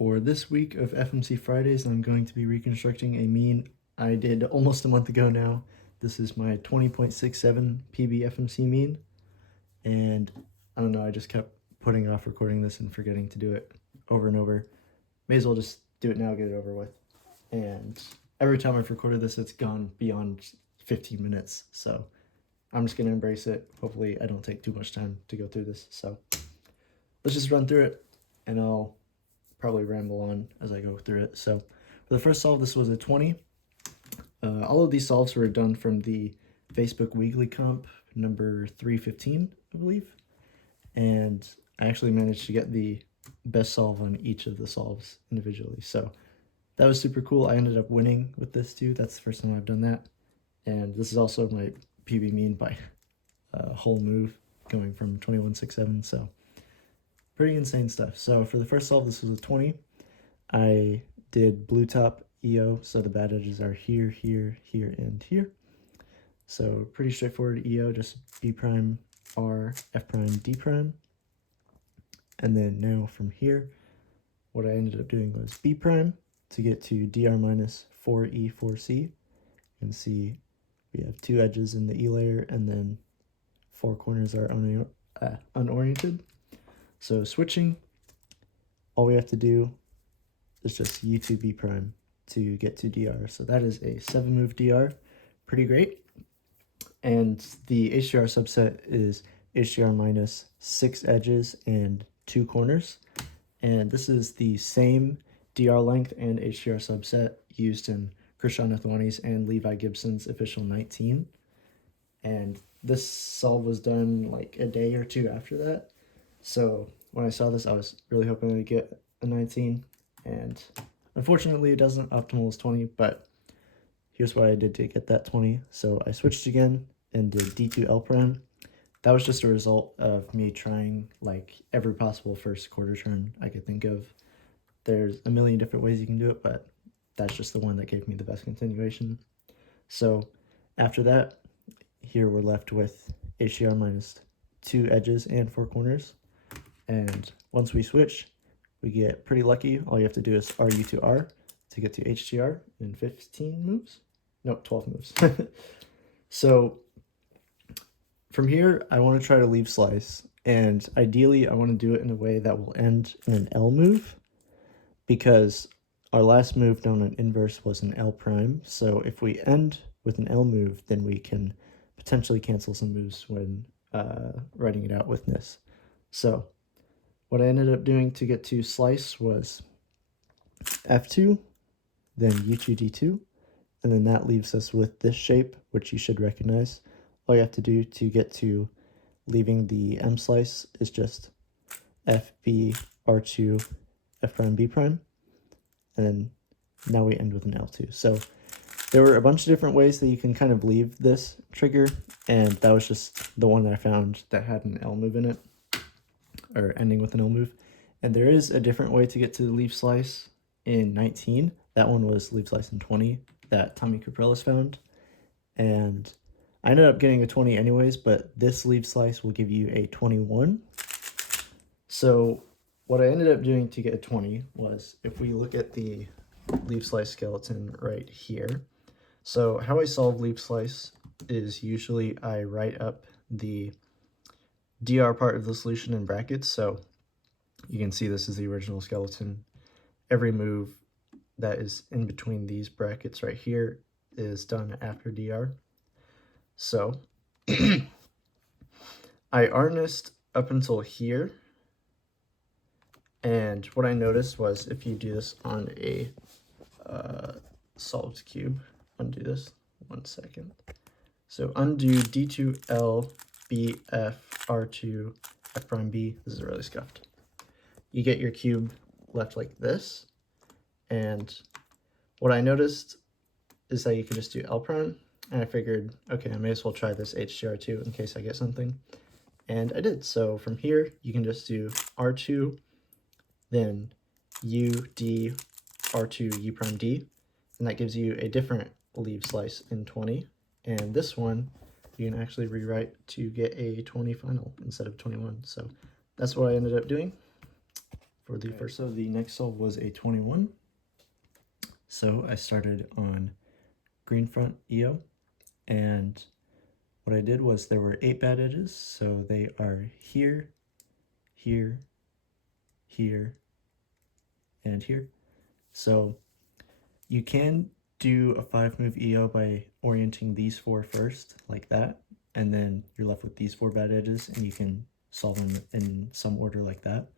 For this week of FMC Fridays, I'm going to be reconstructing a mean I did almost a month ago now. This is my 20.67 PB FMC mean, and I don't know, I just kept putting off recording this and forgetting to do it over and over. May as well just do it now, get it over with. And every time I've recorded this, it's gone beyond 15 minutes, so I'm just gonna embrace it. Hopefully I don't take too much time to go through this, so let's just run through it, and I'll probably ramble on as I go through it. So for the first solve, this was a 20. All of these solves were done from the Facebook Weekly Comp number 315, I believe. And I actually managed to get the best solve on each of the solves individually. So that was super cool. I ended up winning with this too. That's the first time I've done that. And this is also my PB mean by a whole move, going from 21.67. So pretty insane stuff. So for the first solve, this was a 20. I did blue top EO, so the bad edges are here, here, here, and here. So pretty straightforward EO, just B prime, R, F prime, D prime. And then now from here, what I ended up doing was B prime to get to DR minus 4E, 4C. You can see we have two edges in the E layer, and then four corners are unoriented. So switching, all we have to do is just U to B prime to get to DR. So that is a 7-move DR, pretty great. And the HDR subset is HDR minus 6 edges and 2 corners. And this is the same DR length and HDR subset used in Krishan Ethwani's and Levi Gibson's official 19. And this solve was done like a day or two after that. So when I saw this, I was really hoping to get a 19, and unfortunately it doesn't. Optimal is 20, but here's what I did to get that 20. So I switched again and did D2L prime. That was just a result of me trying like every possible first quarter turn I could think of. There's a million different ways you can do it, but that's just the one that gave me the best continuation. So after that, here we're left with HDR minus 2 edges and 4 corners. And once we switch, we get pretty lucky. All you have to do is RU to R to get to HDR in 15 moves. No, 12 moves. So from here, I want to try to leave slice. And ideally, I want to do it in a way that will end in an L move, because our last move down an inverse was an L prime. So if we end with an L move, then we can potentially cancel some moves when writing it out with NISSed. So what I ended up doing to get to slice was F2, then U2, D2, and then that leaves us with this shape, which you should recognize. All you have to do to get to leaving the M slice is just FB, R2, F prime, B prime, and then now we end with an L2. So there were a bunch of different ways that you can kind of leave this trigger, and that was just the one that I found that had an L move in it, or ending with an L move. And there is a different way to get to the leave slice in 19. That one was leave slice in 20 that Tommy Capriles found. And I ended up getting a 20 anyways, but this leave slice will give you a 21. So what I ended up doing to get a 20 was, if we look at the leave slice skeleton right here. So how I solve leave slice is usually I write up the DR part of the solution in brackets. So you can see this is the original skeleton. Every move that is in between these brackets right here is done after DR. So I rNISSed up until here. And what I noticed was, if you do this on a solved cube, undo this, 1 second. So undo D2L, BF, R2, F prime B. This is really scuffed. You get your cube left like this. And what I noticed is that you can just do L prime. And I figured, okay, I may as well try this HDR2 in case I get something. And I did. So from here, you can just do R2, then U, D, R2, U prime D. And that gives you a different leave slice in 20. And this one, you can actually rewrite to get a 20 final instead of 21. So that's what I ended up doing for the first. So the next solve was a 21. So I started on green front EO, and what I did was there were 8 bad edges, so they are here, here, here, and here. So you can do a 5-move EO by orienting these 4 first, like that, and then you're left with these 4 bad edges, and you can solve them in some order like that.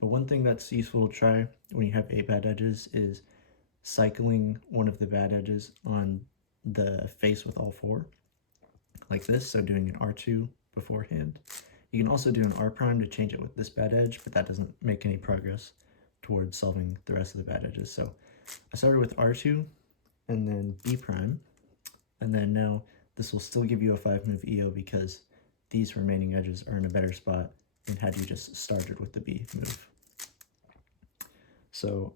But one thing that's useful to try when you have 8 bad edges is cycling one of the bad edges on the face with all 4, like this, so doing an R2 beforehand. You can also do an R prime to change it with this bad edge, but that doesn't make any progress towards solving the rest of the bad edges. So I started with R2 and then B prime, and then now this will still give you a 5-move EO because these remaining edges are in a better spot than had you just started with the B move. So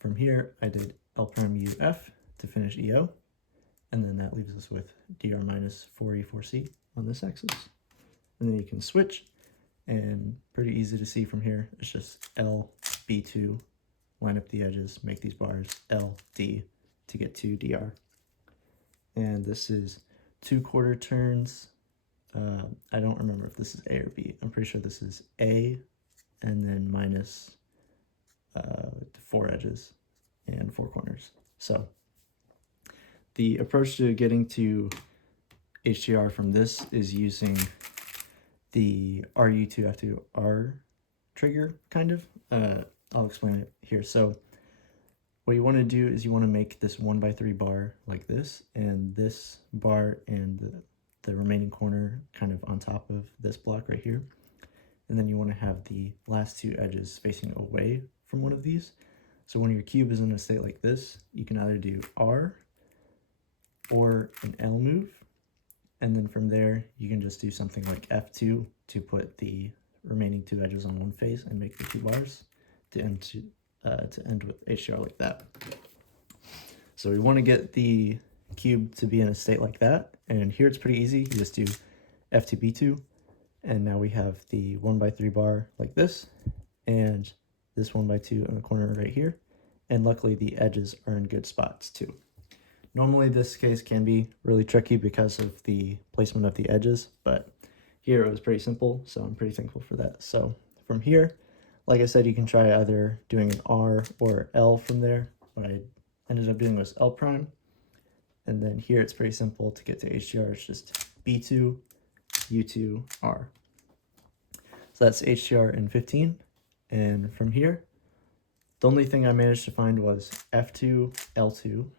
from here, I did L prime U F to finish EO, and then that leaves us with dr minus 4e 4c on this axis. And then you can switch, and pretty easy to see from here. It's just L, B2, line up the edges, make these bars, L, D to get to dr. And this is 2/4 turns. I don't remember if this is A or B. I'm pretty sure this is A, and then minus 4 edges and 4 corners. So the approach to getting to HDR from this is using the RU2 F2R trigger, kind of. I'll explain it here. So what you want to do is you want to make this 1x3 bar like this, and this bar and the remaining corner kind of on top of this block right here. And then you want to have the last 2 edges facing away from one of these. So when your cube is in a state like this, you can either do R or an L move, and then from there you can just do something like F2 to put the remaining 2 edges on one face and make the 2 bars to end with HDR like that. So we want to get the cube to be in a state like that, and here it's pretty easy. You just do F2 B2, and now we have the 1x3 bar like this, and this 1x2 in the corner right here, and luckily the edges are in good spots too. Normally this case can be really tricky because of the placement of the edges, but here it was pretty simple, so I'm pretty thankful for that. So from here, like I said, you can try either doing an R or L from there. What I ended up doing was L prime, and then here it's pretty simple to get to HDR. It's just B2, U2, R. So that's HDR in 15, and from here, the only thing I managed to find was F2, L2,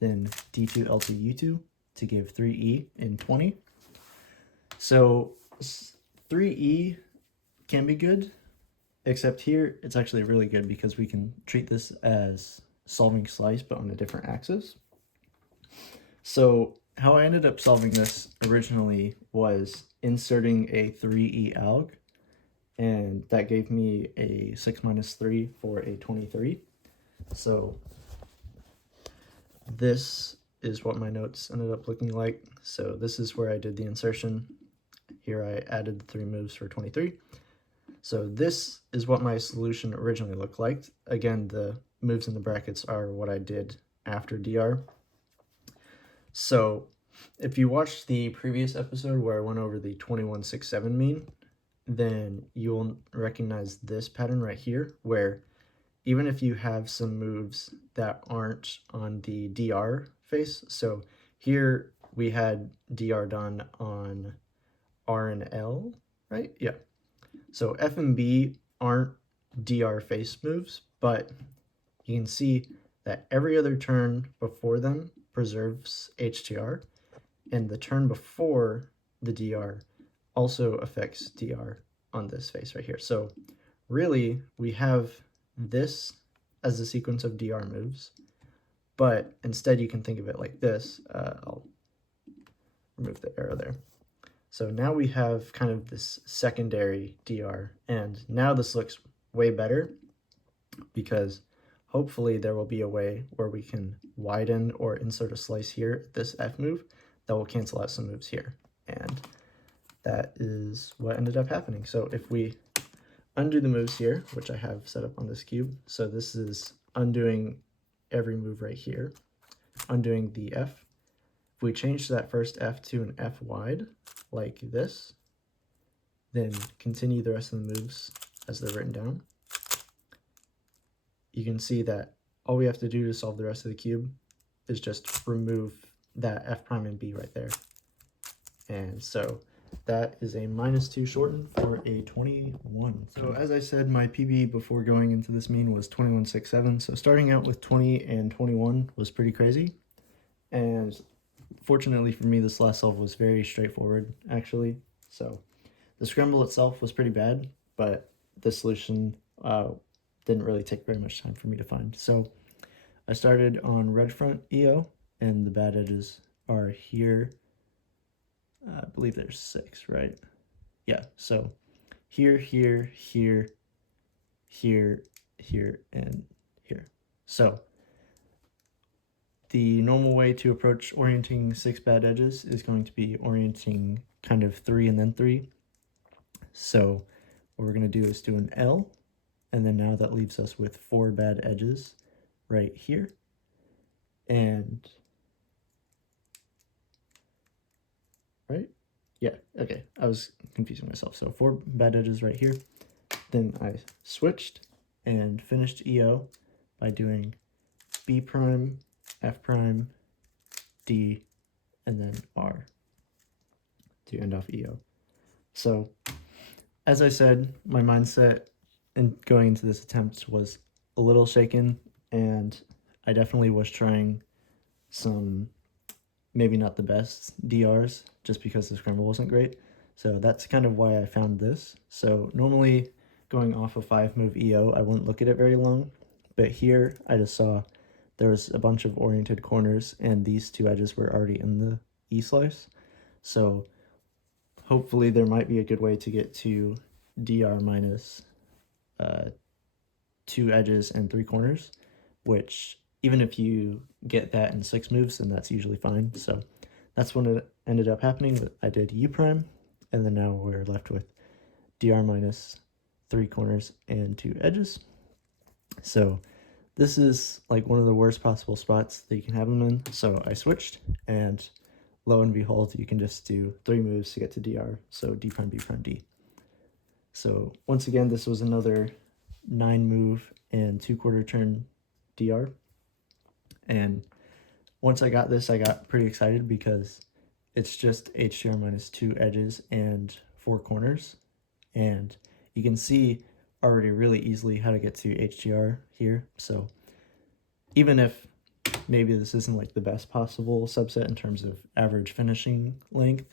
then D2, L2, U2 to give 3E in 20. So 3E can be good, except here it's actually really good because we can treat this as solving slice but on a different axis. So how I ended up solving this originally was inserting a 3E alg, and that gave me a 6 minus 3 for a 23. So this is what my notes ended up looking like. So this is where I did the insertion. Here I added the 3 moves for 23. So this is what my solution originally looked like. Again, the moves in the brackets are what I did after dr. So if you watched the previous episode where I went over the 21-6-7 mean, then you'll recognize this pattern right here, where even if you have some moves that aren't on the dr face, so here we had dr done on R and L, right? Yeah. So F and B aren't dr face moves, but you can see that every other turn before them preserves HDR, and the turn before the dr also affects dr on this face right here. So really, we have this as a sequence of dr moves, but instead you can think of it like this. I'll remove the arrow there. So now we have kind of this secondary dr, and now this looks way better because hopefully there will be a way where we can widen or insert a slice here at this F move that will cancel out some moves here, and that is what ended up happening. So if we undo the moves here, which I have set up on this cube. So this is undoing every move right here, undoing the F. If we change that first F to an F wide, like this, then continue the rest of the moves as they're written down, you can see that all we have to do to solve the rest of the cube is just remove that F prime and B right there. And so that is a -2 shortened for a 21. So as I said, my PB before going into this mean was 21.67. So starting out with 20 and 21 was pretty crazy. And fortunately for me, this last solve was very straightforward, actually. So the scramble itself was pretty bad, but the solution didn't really take very much time for me to find. So I started on red front EO, and the bad edges are here. I believe there's 6, right? Yeah, so here, here, here, here, here, and here. So the normal way to approach orienting 6 bad edges is going to be orienting kind of 3 and then 3. So what we're going to do is do an L, and then now that leaves us with 4 bad edges right here. And right? Yeah, okay, I was confusing myself. So 4 bad edges right here. Then I switched and finished EO by doing B prime, F prime, D, and then R to end off EO. So as I said, my mindset in going into this attempt was a little shaken, and I definitely was trying some maybe not the best DRs just because the scramble wasn't great. So that's kind of why I found this. So normally going off a 5-move EO, I wouldn't look at it very long, but here I just saw there was a bunch of oriented corners and these 2 edges were already in the E slice. So hopefully there might be a good way to get to DR minus 2 edges and 3 corners, which even if you get that in 6 moves, then that's usually fine. So that's when it ended up happening. I did U prime, and then now we're left with DR minus 3 corners and 2 edges. So this is like one of the worst possible spots that you can have them in. So I switched, and lo and behold, you can just do 3 moves to get to DR. So D prime, B prime, D. So once again, this was another 9-move and 2/4 turn DR. And once I got this, I got pretty excited because it's just HDR minus 2 edges and 4 corners. And you can see already really easily how to get to HDR here. So even if maybe this isn't like the best possible subset in terms of average finishing length,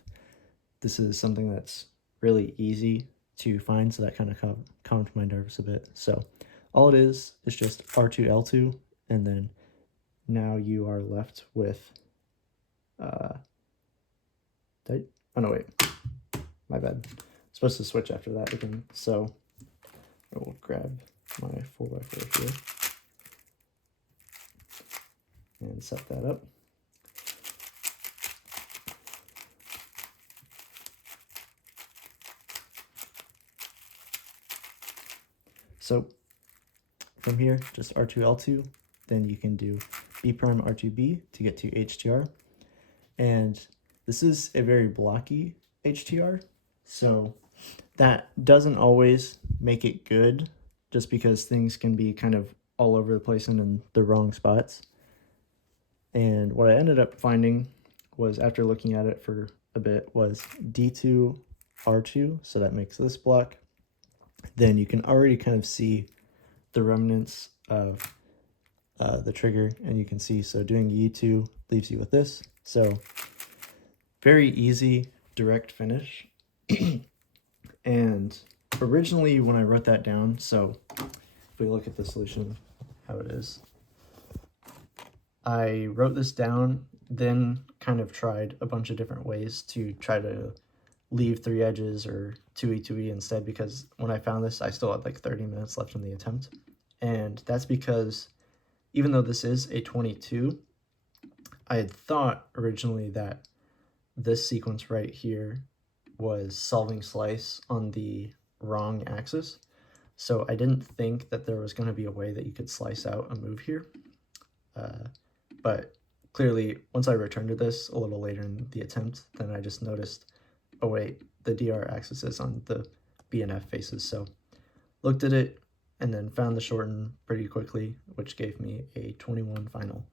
this is something that's really easy to find. So that kind of calmed my nerves a bit. So all it is just R2, L2, and then now you are left with, oh no, wait, my bad. I'm supposed to switch after that again. So I will grab my 4x4 here and set that up. So from here, just R2, L2, then you can do B prime, R2B to get to HTR. And this is a very blocky HTR, so that doesn't always make it good just because things can be kind of all over the place and in the wrong spots. And what I ended up finding was, after looking at it for a bit, was D2, R2, so that makes this block. Then you can already kind of see the remnants of the trigger, and you can see, so doing U2 leaves you with this. So very easy direct finish. And originally when I wrote that down, so if we look at the solution, how it is, I wrote this down, then kind of tried a bunch of different ways to try to leave 3 edges or 2E, 2E instead, because when I found this, I still had like 30 minutes left in the attempt. And that's because even though this is a 22, I had thought originally that this sequence right here was solving slice on the wrong axis. So I didn't think that there was going to be a way that you could slice out a move here. But clearly, once I returned to this a little later in the attempt, then I just noticed, oh wait, the DR axis is on the B and F faces. So looked at it and then found the shorten pretty quickly, which gave me a 21 final.